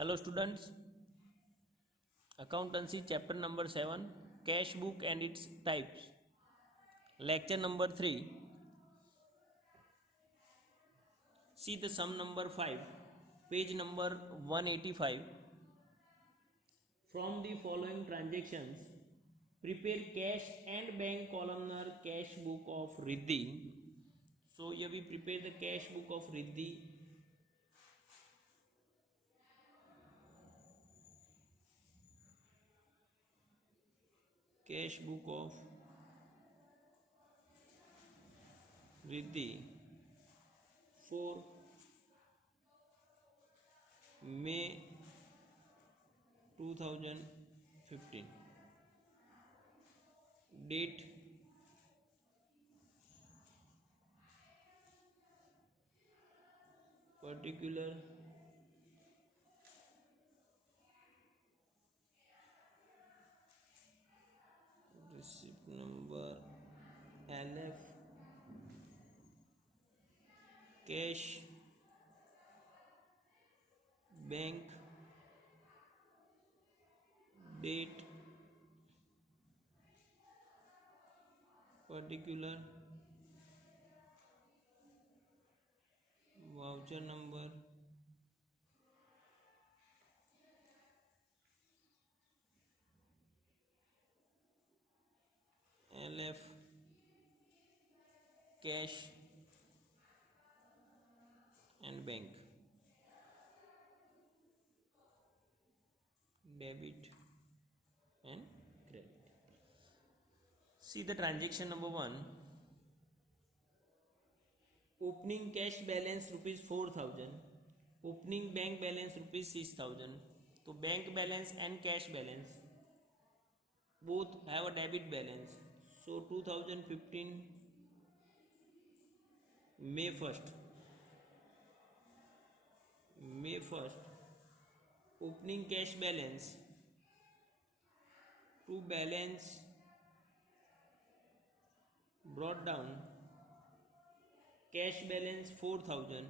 Hello students, Accountancy chapter number 7, Cash book and its types. Lecture number 3. See the sum number 5, page number 185. From the following transactions, prepare cash and bank columnar cash book of Riddhi. So here we prepare the cash book of Riddhi. Cash book of Riddhi for May 2015. Date particular receipt number LF cash bank date particular voucher number LF cash and bank debit and credit. See the transaction number 1. Opening cash balance rupees 4,000, opening bank balance rupees 6,000. So bank balance and cash balance both have a debit balance. So 2015 May 1st, opening cash balance to balance brought down cash balance 4,000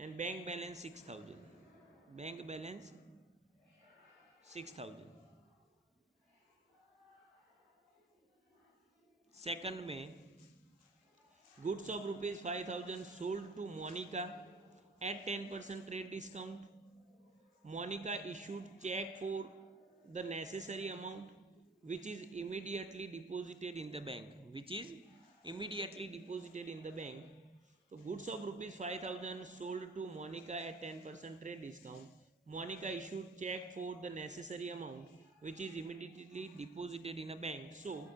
and bank balance 6,000. Bank balance 6,000. Second May, goods of rupees 5,000 sold to Monica at 10% trade discount. Monica issued check for the necessary amount which is immediately deposited in the bank. So goods of rupees 5,000 sold to Monica at 10% trade discount. Monica issued check for the necessary amount which is immediately deposited in a bank. So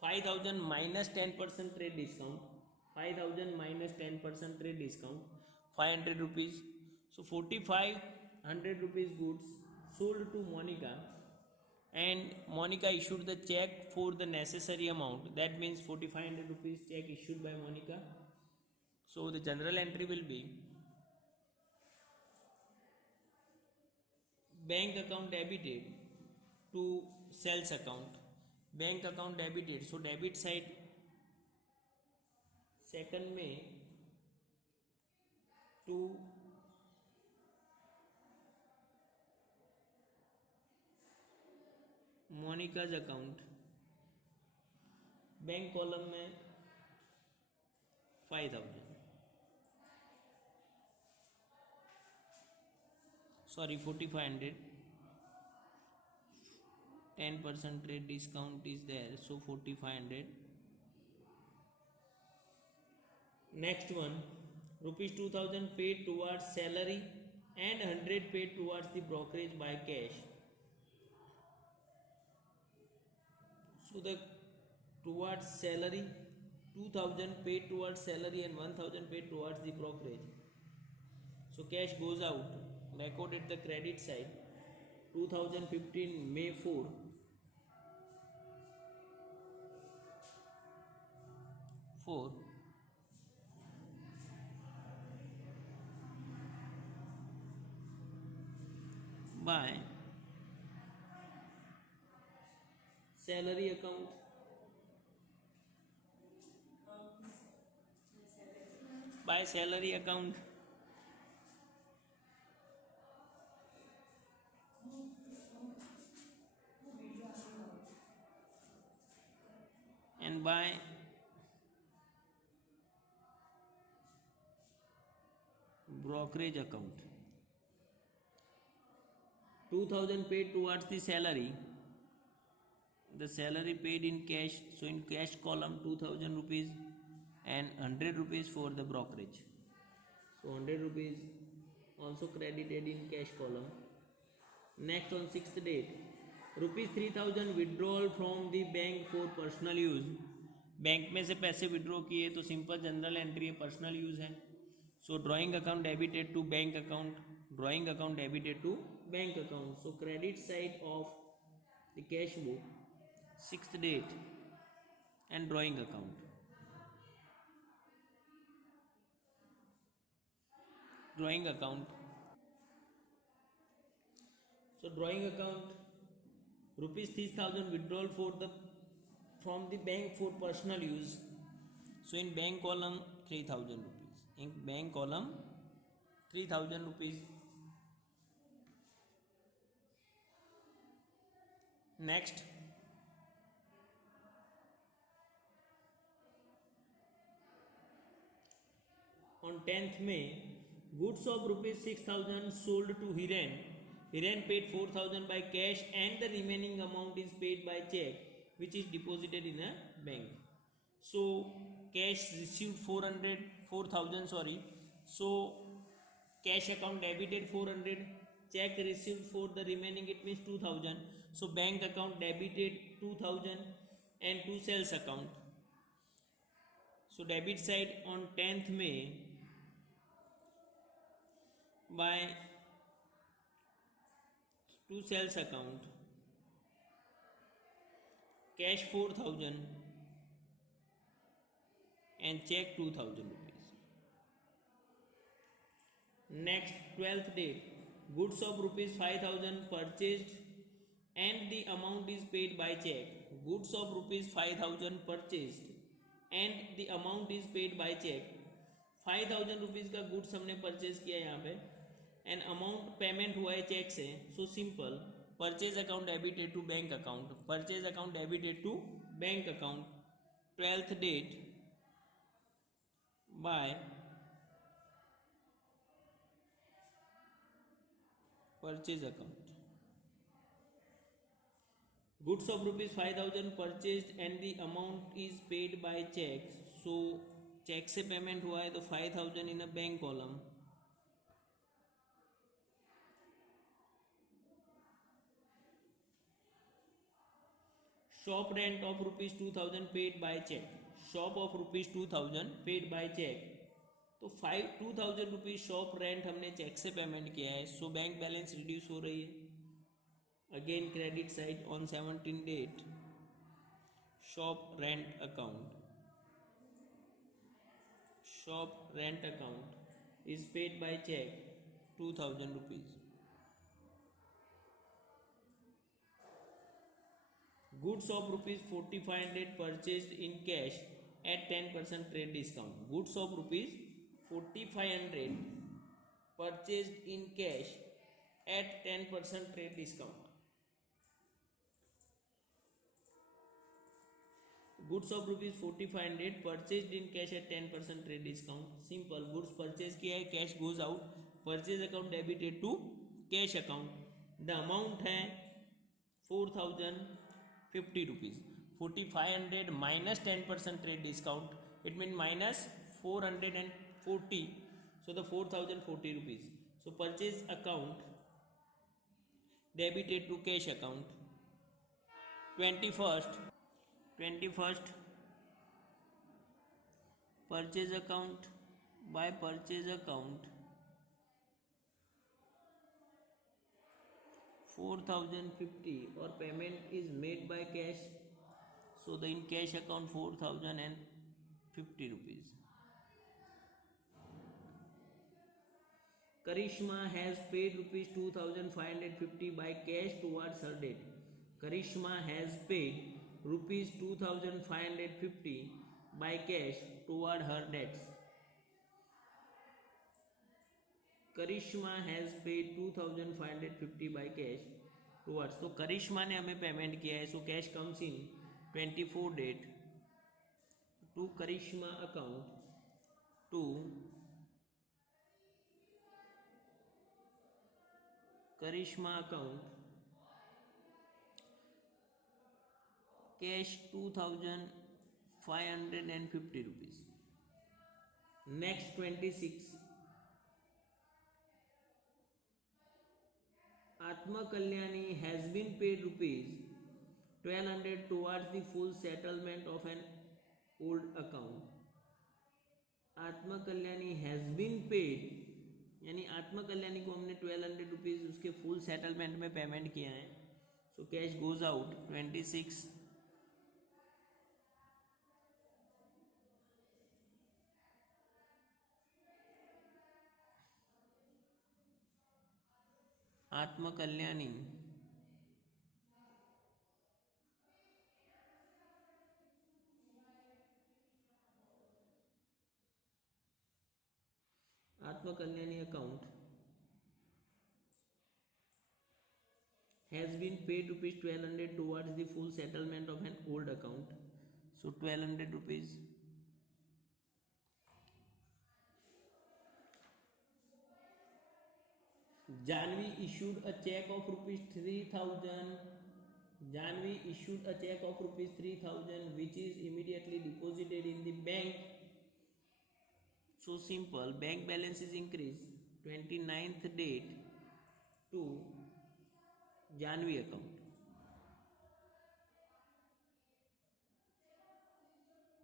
5,000 minus 10% trade discount, 5,000 minus 10% trade discount, 500 rupees. So 4,500 rupees goods sold to Monica and Monica issued the check for the necessary amount. That means 4,500 rupees check issued by Monica. So the general entry will be bank account debited to sales account. Bank account debited. So debit side 2nd May to Monica's account. Bank column में 5,000 sorry 4,500 10% trade discount is there, so 4,500. Next one, rupees 2,000 paid towards salary and 100 paid towards the brokerage by cash. So the towards salary 2,000 paid towards salary and 1,000 paid towards the brokerage. So cash goes out, recorded the credit side. 2015 May 4 by salary account by salary account. And by brokerage account. 2000 paid towards the salary. The salary paid in cash. So in cash column 2000 rupees and 100 rupees for the brokerage. So 100 rupees also credited in cash column. Next, on 6th date, rupees 3000 withdrawal from the bank for personal use. Bank में से पैसे withdraw किए तो simple journal entry है, personal use है. So drawing account debited to bank account, drawing account debited to bank account. So credit side of the cash book, 6th date and drawing account. Drawing account. So drawing account, rupees 3000 withdrawal from the bank for personal use. So in bank column 3000 rupees. In bank column 3000 rupees. Next, on 10th May, goods of rupees 6000 sold to Hiren. Hiren paid 4000 by cash and the remaining amount is paid by check, which is deposited in a bank. So cash received 4000 sorry. So cash account debited 400, check received for the remaining, it means 2000. So bank account debited 2000 and to sales account. So debit side on 10th May by to sales account, cash 4000 and check 2000 rupees. Next, 12th date, goods of rupees 5000 purchased and the amount is paid by check. Goods of rupees 5000 purchased and the amount is paid by check. 5000 rupees का goods हमने purchase किया यहाँ पे and amount payment हुआ है cheque से. So simple, purchase account debited to bank account, purchase account debited to bank account. 12th date by purchase account. Goods of rupees 5000 purchased and the amount is paid by check. So cheque से payment हुआ है तो 5000 in a bank column. Shop rent of rupees 2000 paid by cheque. Shop of rupees 2000 paid by cheque. तो 2000 rupees shop rent हमने cheque से payment किया है. So bank balance reduce हो रही है. Again credit side on 17 date, shop rent account. Shop rent account is paid by check 2000 rupees. Goods of rupees 4500 purchased in cash at 10% trade discount. Goods of rupees 4500 purchased in cash at 10% trade discount. Goods of rupees 4500 purchase in cash at 10% trade discount. Simple, goods purchase किया है, cash goes out, purchase account debited to cash account. The amount है 4050 rupees. 4500 minus 10% trade discount, it mean minus 440. So the 4040 rupees. So purchase account debited to cash account. 21st purchase account by purchase account 4050 or payment is made by cash. So the in cash account 4050 rupees. Karishma has paid rupees 2550 by cash towards her debt. Karishma has paid rupees 2550 by cash toward her debts. Karishma has paid 2550 by cash towards, तो करिश्मा ने हमें payment किया है, so cash comes in 24 date to Karishma account to Karishma account cash 2550 rupees. Next 26, Atma Kalyani has been paid rupees 1200 towards the full settlement of an old account. आत्मा Kalyani has been paid, यानी आत्मा कल्याणी को हमने 1200 रुपीज उसके full settlement में payment किया है. So cash goes out 26. आत्मा कल्याणी आत्मा Kalyani account has been paid rupees 1200 towards the full settlement of an old account. So 1200 rupees. Janvi issued a check of rupees 3000. Janvi issued a check of rupees 3000 which is immediately deposited in the bank. So simple, bank balance is increased 29th date to Janvi account.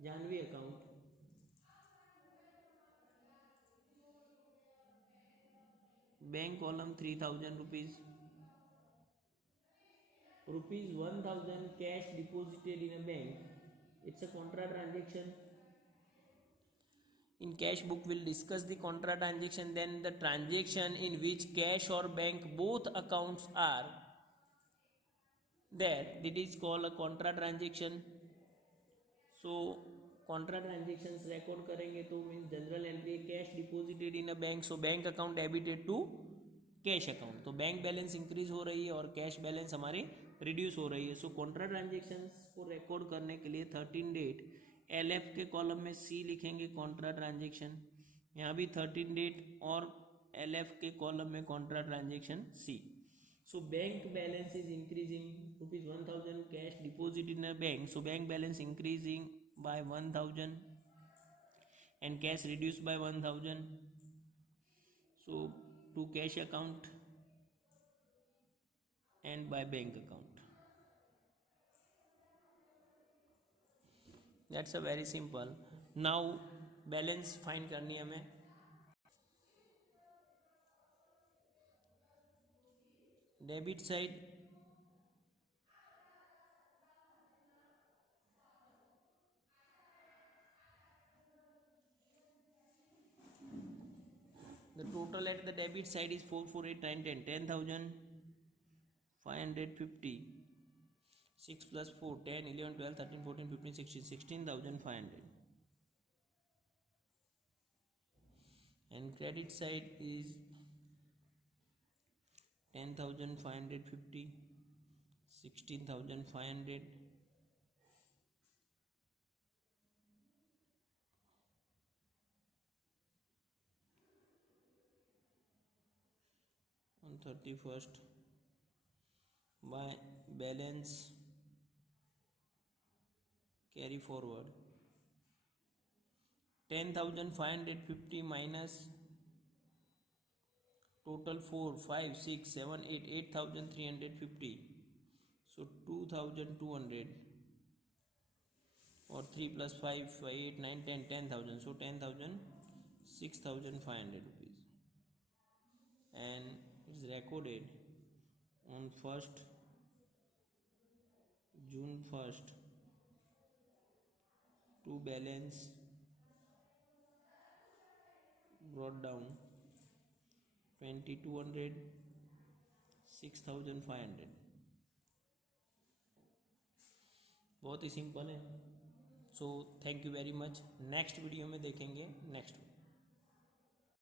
Janvi account bank column 3000 rupees. Rupees 1000 cash deposited in a bank. It's a contra transaction. In cash book we'll discuss the contra transaction, then the transaction in which cash or bank both accounts are there, that is called a contra transaction. So contra transactions record करेंगे तो means general entry cash deposited in a bank, so bank account debited to cash account. तो bank balance increase हो रही है और cash balance हमारी reduce हो रही है. सो कॉन्ट्रा ट्रांजेक्शन्स को रिकॉर्ड करने के लिए 13 डेट LF के कॉलम में C लिखेंगे कॉन्ट्रा ट्रांजेक्शन, यहाँ भी 13 डेट और LF के कॉलम में Contra transaction C. So bank balance is increasing, rupees 1000 cash deposit in a bank, so bank balance increasing by 1000 and cash reduced by 1000. So to cash account and by bank account. That's a very simple. Now balance find करनी है हमें. Debit side the total at the debit side is 448,910, 10,550. 6 plus 4, 10, 11, 12, 13, 14, 15, 16, 16,500. And credit side is 10,550, 16,500, on 31st by balance carry forward 10,550 minus total 4, 5, 6, 7, 8, 8,350. So 2,200 or 3 plus 5, 5, 8, 9, 10, 10,000. So 10,000, 6,500 rupees. And it's recorded on 1st June 1st to balance brought down 2,200, 6,500. बहुत ही simple है. So thank you very much. Next video में देखेंगे next